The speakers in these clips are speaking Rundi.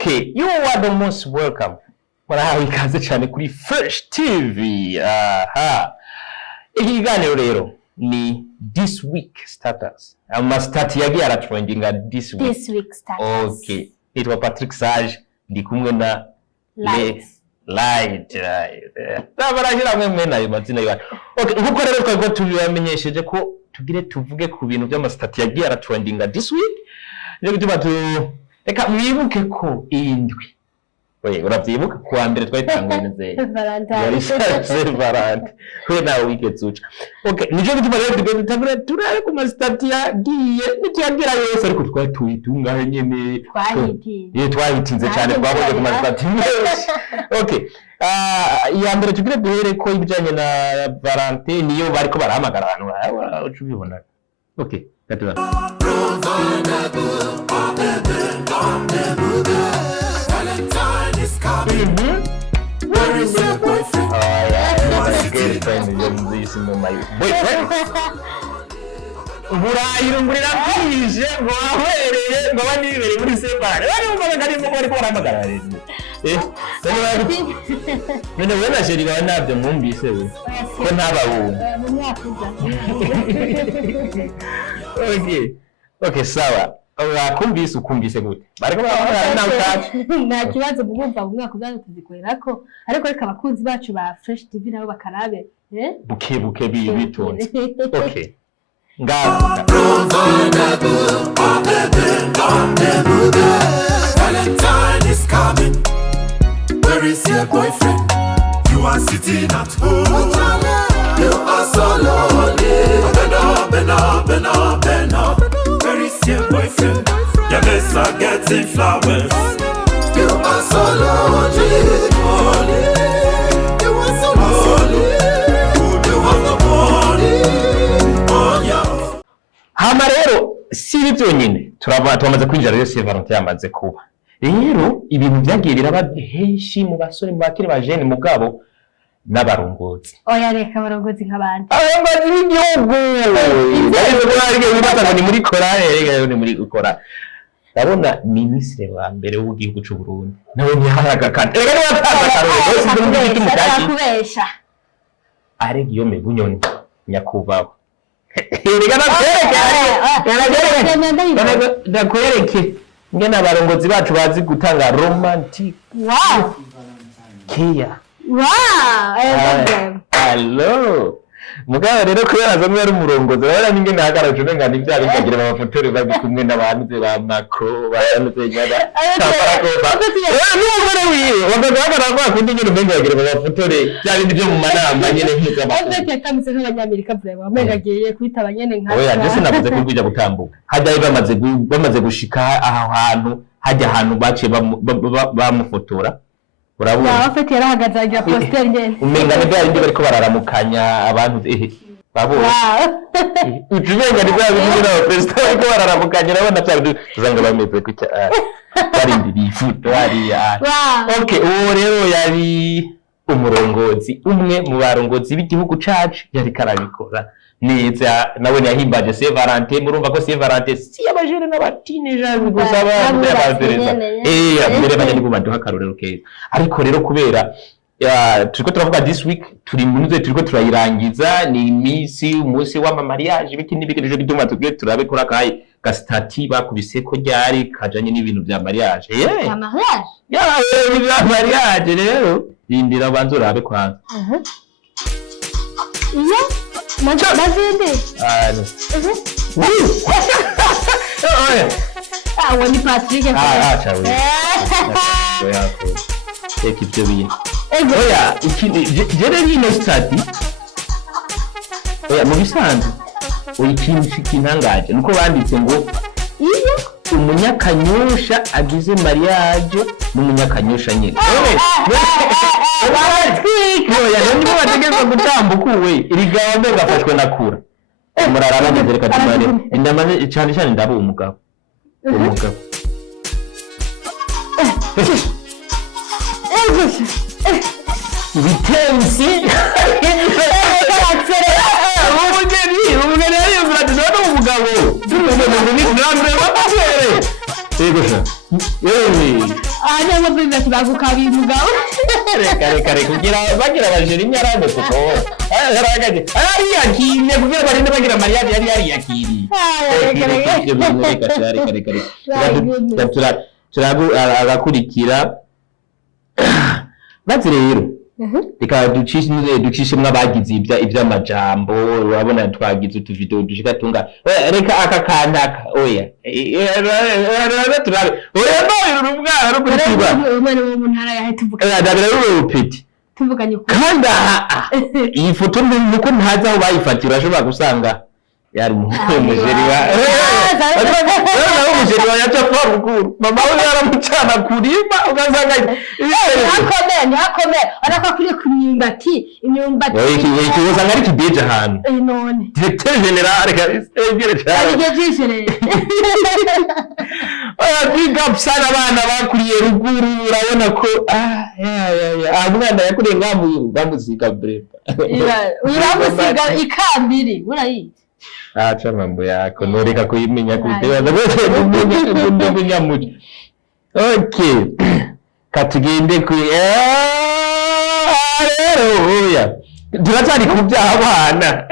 Okay, you are the most welcome. Murahawe ikaze cyane kuri Fresh TV. Aha. Iki kiganiro rero ni this week status. Start yagiye aratrendinga this week. This week status. Okay. Nitwa Patrick Sage ndi kumwe na Light. Tabarashira mwe nayo mazina yawe. Okay, nkuko rero twari tubamenyesheje ko tugire tuvuge ku bintu by'amastati yagiye aratrendinga this week. Rero gituma reka mwibuke ko indwi. Oye, urabyibuka kuwa mbere twayitanguye neze. Valentine. We nawe wigetsuca. Okay, nijo gituma rero tugeze turabe ku mastati yagiye nitiyagira yose ariko twatuyitunga nyene. Twayitinze cyane twabonye ku mastati yose. Okay. Ya mbere tugire duhere ko ibijanye na Valentine niyo bariko barahamagara abantu ucubibona. Okay, gatira. Valentine is coming. Where is your boyfriend? Oh yeah, girlfriend is my boyfriend. Urayirungurira kwije ngo ahwereye ngo banibere muri separe. Bari umva ngari mu bari koramagara rero. None wena sheri ga nabyo mwumvise we. Ko ntabawu. Okay, sawa. Kumvise ukumvise gute bariko baramagara nawe cyaje nta kibazo bugumva mu mwaka uzaje tuzikorerako ariko reka abakunzi bacu ba Fresh TV nabo bakarabe buke bitonze. Okay, ngaho Valentine is coming. Where is your boyfriend? You are sitting at home. You are so lonely. Bend up. Where is your boyfriend? Your best are getting flowers. You are so lonely. You are so lonely. You have no money. Oh yeah. Hama rero si byonyine turamaze kwinjira rero Saint Valentin yamaze kuba. Rero ibintu byagiye biraba henshi mu basore mu bakiri bajene mugabo n'abarongozi. Oya reka abarongozi nk'abandi. Abarongozi b'igihugu. Ni muri korale ni muri gukora. Ndabona ministre wa mbere w'igihugu cy'u Burundi. Nawe ni haraga kandi. Reka ni watanga rwose ndumva biti mutaki. Kubesha. Are Guillaume Bunyoni nyakubaho. Ndakwereke. Ngena abarongozi bacu bazi gutanga romantic. Wow. Kia. Wow, hello. Mugabo rero ko yarazamwe ari umurongozi rero ninge nahagaraje ngana ibya bikagira abafotori babi kumwe n'abantu ba Macro baranze nyada. N'umugore wiwe wagagara kwa kundi nyine mbenge yagira abafotori cyari byo mu manama nyine nk'uko abafotori. Ose cyakamise nk'abanyamerika bravo amengagiye kwitaba nyene nka. Oya ndetse navuze ko kujya gutambuka. Hajya bamaze gushika aho hantu hajya ahantu baciye bamufotora. Urabona abafite yarahagaze agira poster nyene umengane bya bindi bariko bararamukanya abantu babona ujumenga ni bya bindi na poster bariko bararamukanya urabona cyane tuzanga bameze ku barindi bifuto ari okay uwo rero yari umurongozi umwe mu barongozi b'igihugu cacu yari karabikora neza nawe yahimbaje Saint Valentin murumva ko Saint Valentin si abajene n'abateenagers gusa abazereza mbere banyari bubaduha karorero keza ariko rero kubera turiko turavuga this week turi munuze turiko turayirangiza ni umunsi w'ama mariage biki nibikereje bituma tubwe turabe kora kai gastati bakubise ko ryari kajanye n'ibintu bya mariage bya mariage rero indira banzo rabe kwanza Mazende. Wani Patrick. Chawe. Eki ibyo bintu. Oya, ikindi jere rino stati. Oya mu bisanzwe. Oya ikintu kikintangaje nuko banditse ngo iyo umunyakanyosha agize mariage n'umunyakanyosha nyine. Oya none bategeza gutambuka uwe irigawa mbega gafashwe na kura. Muraraba ngereka tumare. Ndamaze cyane ndabo umugabo. Bitensi. Umugeni ariyo muratuza n'umugabo. Yego sha. anya ngo bimwe bagukabiye umugabo reka kugira bagira abajeri nyarande kuko aragaje yakiriye kugira barinde bagira mariage yari yakiriye reka turagu agakurikira maze rero reka ducishimwe abagize ivy'amajambo urabona twagize utuvideo dushika tunga reka akakantaka oya turabe oya no urubwa rukurikiba umwana wo mu ntara yahe tuvuga ndabira rupiti tuvuganye ko kandi iyi foto nuko ntazi aho bayifatira ashobora gusanga yari umujeri wa umujeri wa yacha kwa ruguru mama we yaramucana kurima ugasanga ntihakomeye ariko kuri ku myumbati iki usanga ari kibeje ahantu none directeur general egere cyane big up sana abana bakuriye ruguru urabona ko umwana yakuriye ngamu bamusiga brepa uramusiga ikambiri urayizi acha mambo yako noreka kuimenya kutewaza bose ndumenya muti okay katugende ku rero oya turatari kubyaha abana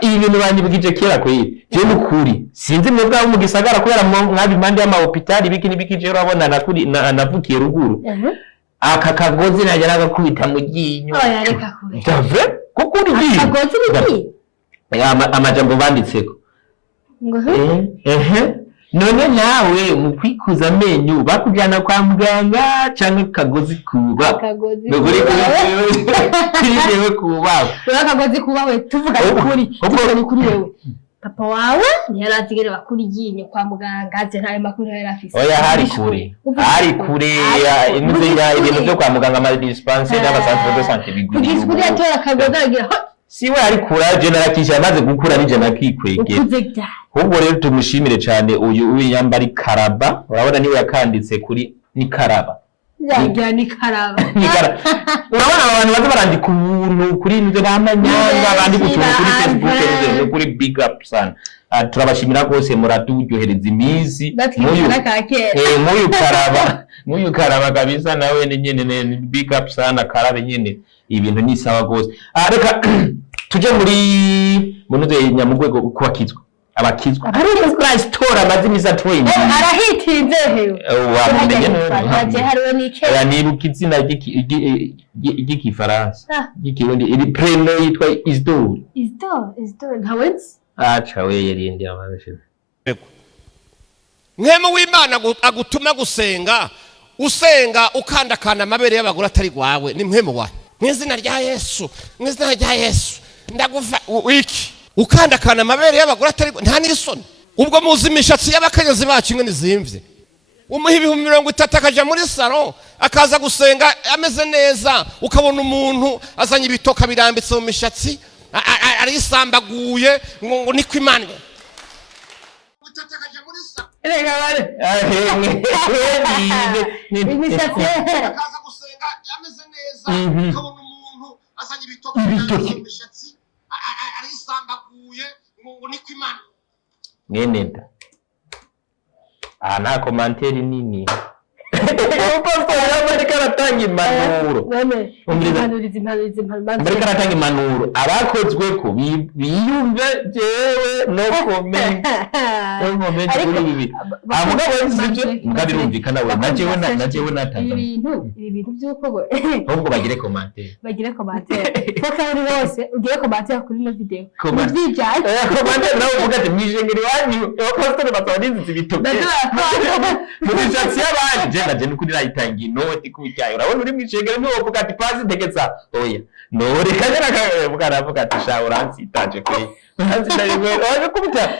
ibi bintu banyibugije kera kwe je nukuri sinzi mwe bwa mu gisagara kubera mwabi mande y'ama hospital ibiki nibiki je urabona nakuri navukiye ruguru aka kagozi najya nagakubita mu ginyo oya reka kure ndave kuko uri kagozi niki amajambo banditseko none nawe mu kwikuza amenyo bakujyana kwa muganga cyangwa kagozi kuba kagozi kuba kagozi kuba we tuvuga kuri wewe papa wawe ntiyaratigere bakuri yinye kwa muganga aje ntayo makuru yari afise oya hari kure imuzenya ibintu byo kwa muganga ama dispensaire n'aba centre de santé biguri kuri atora kagozi agira siwe ari kuraje narakisha amaze gukura nije nakikwegera ahubwo rero tumushimire cyane uyu yambari karaba urabona niwe yakanditse kuri ni karaba yagira ni karaba urabona abantu baza barandika ubuntu kuri nze bamanyanga bandika utuntu kuri Facebook kuri big up sana turabashimira rwose muraduryohereza imizi muyu karaba kabisa nawe ni nyene big up sana karabe nyene ibintu ni sawa rwose reka tuje muri munuze nyamugwego kubakizwa abakizwa ari muri store amazimisi atwenye arahitinze hewe wamenye baje hariwe nike nibuka izina ry'ikifaransa ry'ikirundi iri preno yitwa Isdor ntawezi acha we yerindi amabeshe mwemu w'Imana agutuma gusenga usenga ukandakana amabere y'abagore atari gwawe ni mwemu wawe mwizina rya Yesu ndagufa wiki ukandakana amabere y'abagore atari nta n'isoni ubwo muzi imishatsi y'abakenyezi bacu imwe nizimvye umuha 30 akaja muri salon akaza gusenga ameze neza ukabona umuntu azanye ibitoka birambitse mu mishatsi arisambaguye ngo niko Imana utakaja muri salon rega bale imishatsi akaza gusenga ameze neza ukabona umuntu azanye ibitoka birambitse mu mishatsi arisambaguye ngo niko Imana ngeneda nta komanteri nini karatanga impanuro karatanga impanuro abakozwe ko biyumve jewe no comment kuri ibi mugabo sivyo mugabirumvikana we najewe natanze ibintu byuko ahubwo bagire komanteri kuko ari bose ugiye komanteri kuri no video muvyijanye komanteri nawe uvuga ati mwijengeri wanyu abapastori batawadize ibitoke murishatsi y'abandi je nukuri rayitangiye inoti kubijyayo urabona uri mwishengero niwo uvuga ati pasi ntegeza oya nore kagera bwana avuga ati sha uransitaje kuri uransitaje oje kubita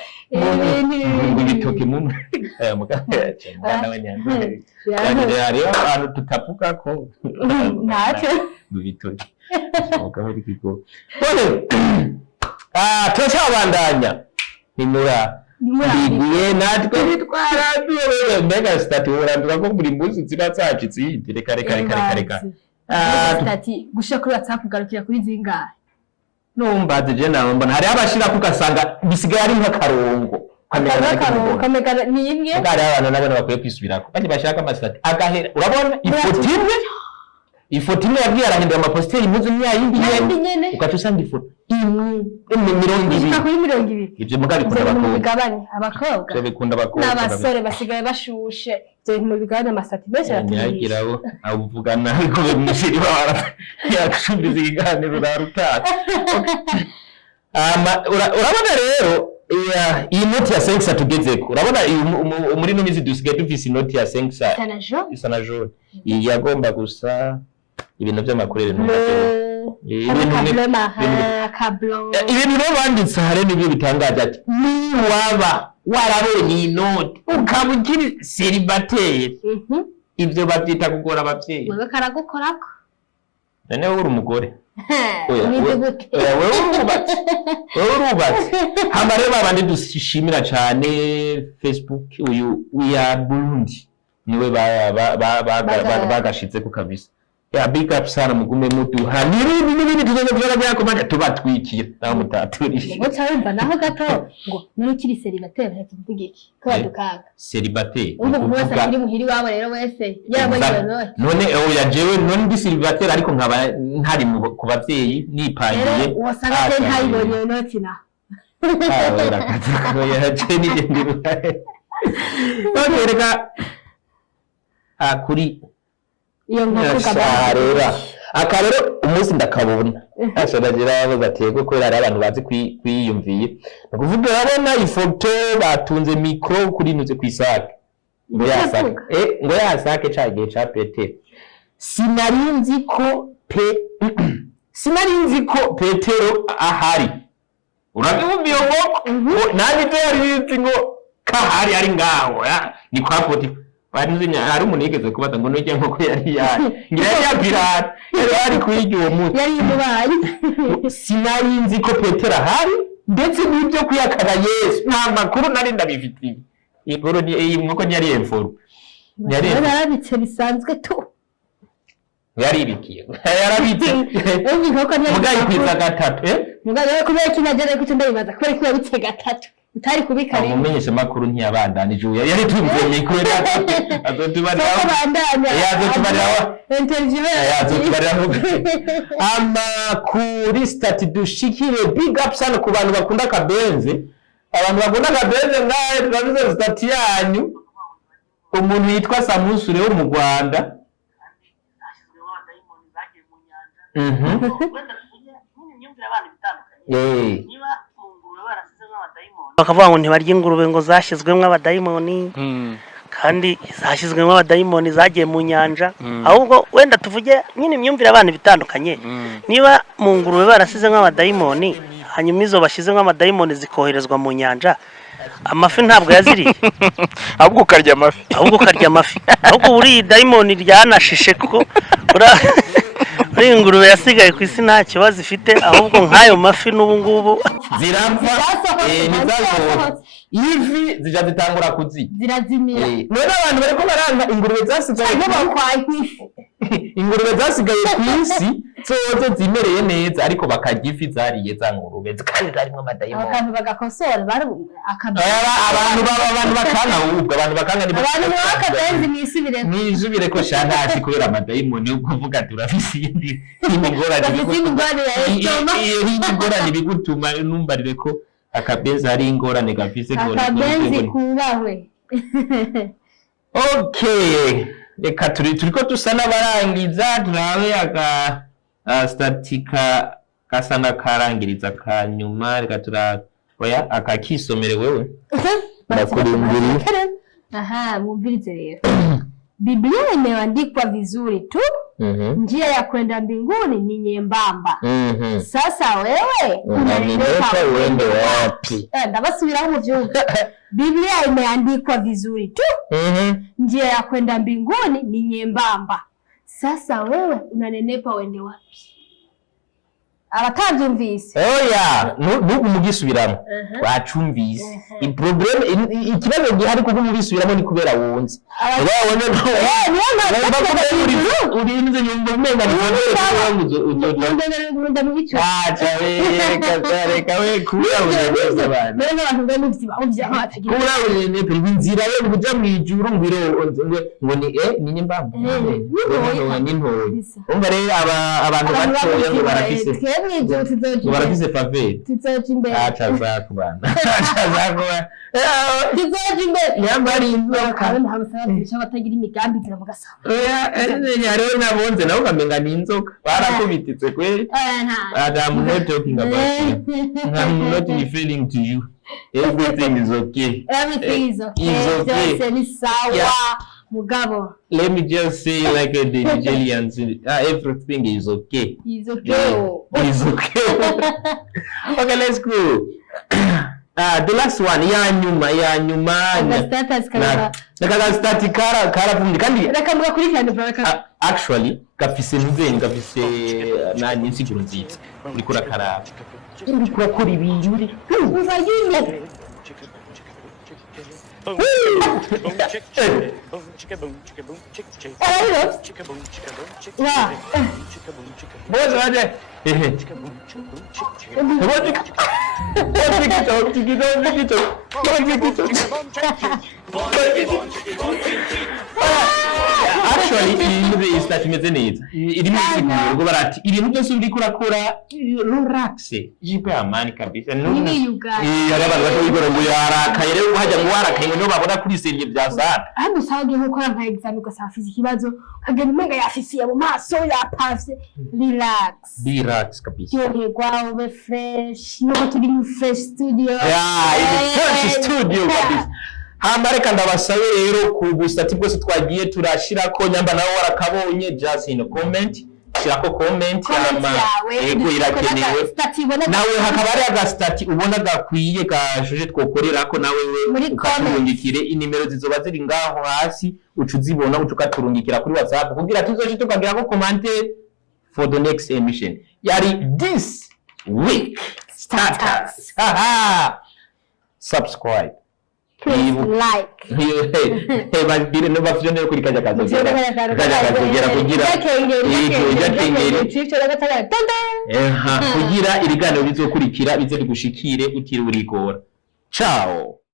ibitoke mu muganga cyane nawe nyandere yari abantu tutavuga ko ntacyo ibitoke ukamuri kiko turacabandanya nimura ndiye natwe bitwara mbega stati urandura ko buri munsi zira zacu zindi reka stati gushaka kuri WhatsApp garukira kuri zingahe numva je nawe mbona hari abashira kugasanga bisigaye ari nk'akarongo kamera ni imwe kandi abantu nabone bakwiye kwisubirako kandi bashaka amasitati agahera urabona ifoto imwe yagiye arahindura amaposteri impuzu n'iyindi nyene ugaca usanga ifoto imwe 20 ivyo mugabe bikunda abakobwa n'abasore basigaye bashushe ivyo bintu bigabanya amasitati menshi yagiraho avugana ariko bimishiri bara yakushumbiza ikiganiro rarutaka urabona rero iyi noti ya Sensa tugezeko urabona muri no mizi dusigaye dufise inoti ya Sensa isa na jaune yagomba gusa ibintu by'amakurere ibintu banditse hare nibyo bitangaje ati ni waba warabonye inoti ukaba ukiri célibataire ivyo bavyita kugora abavyeyi wewe karagukorako none uri umugore wewe urubatse hama rero babandi dushimira cyane Facebook uyu ya Burundi niwe bagashize ku kabisa ya big up sana mugume muduha n'ibindi tuzoza byara komanda tubatwikira naho mutaturije ngo cyarumva naho gato ngo none ukiri célibataire bahita kuvuga iki ko badukanga célibataire umuntu wese akiri muhiri wabo rero wese yarabonye none oya jewe none ndi célibataire ariko nkaba ntari ku bavyeyi nipangiye wasanga se ntayibonye noti na ko yaje nigendera otereka kuri iyo nkavuga akarero umunsi ndakabona ashobora yavuze ati ko ari abantu bazi kwiyumviye ukuvuga urabona ifoto batunze micro kuri nuze kwisake ngo yasake cagiye ca Petero sinarinzi ko Petero ahari urabimubwiye ngo nani byo yari ngo kahari ari ngaho ni kwa Potifa Banizinya hari umuntu yigeze kubaza ngo nujya nkoko yari ngira ya pirate yari kwiga uwo munsi yari mubaye sinarinzi ko Petero ahari ndetse n'ibyo kuyakara Yesu nta makuru nari ndabifitiye igoro ni iyi nkoko yari emforo yari yarabitse bisanzwe tu yaribikiye yarabitse undi nkoko yari mugaye kwiza gatatu mugaye kubera kinagere ko ndabibaza kubera ko yabitse gatatu utari kubika rero umumenyesha makuru ntiyabandanije yari tumze mikuru azotubarira interview kuri stati dushikire big up sana ku bantu bakunda kabenze ngaye turabize stati yanyu umuntu yitwa Samusure wo mu Rwanda bakavuga ngo ntibarya ingurube ngo zashyizwemo abadayimoni kandi zashyizwemo abadayimoni zagiye mu nyanja ahubwo wenda tuvuge nyine imyumvire abantu bitandukanye niba mu ngurube barasizemo abadayimoni hanyuma izo bashyizemo abadayimoni zikoherezwa mu nyanja amafi ntabwo yaziriye ahubwo ukarya amafi ahubwo buri dayimoni ryanashishe kuko uri ingurube yasigaye ku isi nta kibazo ifite ahubwo nk'ayo mafi n'ubu ngubu zirapfa ivi zija zitangura zirazimira none abantu bariko baranga ingurube zasigaye ku isi zoze zimereye neza ariko bakarya ifi zariye za ngurube kandi zarimo amadayimoni abantu bagakosora abantu bakanga ahubwo abantu bakanga ni abantu bakabenzi mwisubire ko shanasi kubera amadayimoni ubwo uvuga turafise indi ingorane bigutuma numbarire ko akabenzi hari ingorane gafise akabenzi kubahwe okay reka turiko dusa n'abarangiza turabe statika gasa n'akarangiriza kanyuma reka oya akakisomere wewe ndakurindiriye mwumvirize rero Biblia imeandikwa vizuri tu. Njia ya kwenda mbinguni ni nyembamba. Sasa wewe unanileta uende wapi? Ndabasubiraho muvyumva. Biblia imeandikwa vizuri tu. Njia ya kwenda mbinguni ni nyembamba. Sasa wewe unanenepa uende wapi? abatavyumvise oya nuko mugisubiramo wacumvise ikibazo gihari kuko mugisubiramo ni kubera wunze urabona urinze nyumva umenga ni reka we kurabona abantu kurabona pe inzira yo kuja mu ijuru ngo ni nyembamba ni ntoyi umva rero abantu batoya ngo barafise faveri tuzoja imbere acha zako bana tuzoja imbere yambari inzoka kandi habasaba batagira imigambi biramugasaba rero nabonze nawe ukamenga ni inzoka barakubititse kweli I'm not talking about you. I'm not referring to you. Everything is okay. Everything is okay. Byose ni sawa mugabo. Let me just say like the Nigerians, everything is okay. It's okay. It's okay. Okay, let's go. The last one ya nyuma start kara pundi kandi rakamuga kuri cyane baraka actually gafise nani insiguro nziza uriko rakaraba uriko rakora ibintu uzayine boza waje actually iyi start imeze neza irimo isiguro ngo barati ibintu byose uriko urakora relax jipe amani kabisa ni yuga yari abantu bashobora ngo yarakaye rero hajya ngo warakaye no babona kuri serie bya sana hano usange nko nka exam ugasafisa ikibazo kagenda umenga yafisiye mu maso yapase relax kabisa yoregwa ube fresh no turi mu fresh studio fresh studio kabisa reka ndabasabe rero ku busitati bwose twagiye turashirako nyamba nawe warakabonye just in comment shirako comment yego irakenewe nawe hakaba ari agastati ubona gakwiye gashuje twokorerako nawe ukaturungikire inimero zizoba ziri ngaho hasi ucuzibona ucukaturungikira kuri WhatsApp kugira tuzoje tukagira ko commentaire for the next emission yari this week status subscribe. Please like. Bagire no bafyone kuri kaja kazogera kugira kugira iriganiro bizokurikira bize bigushikire utiri urigora. Ciao.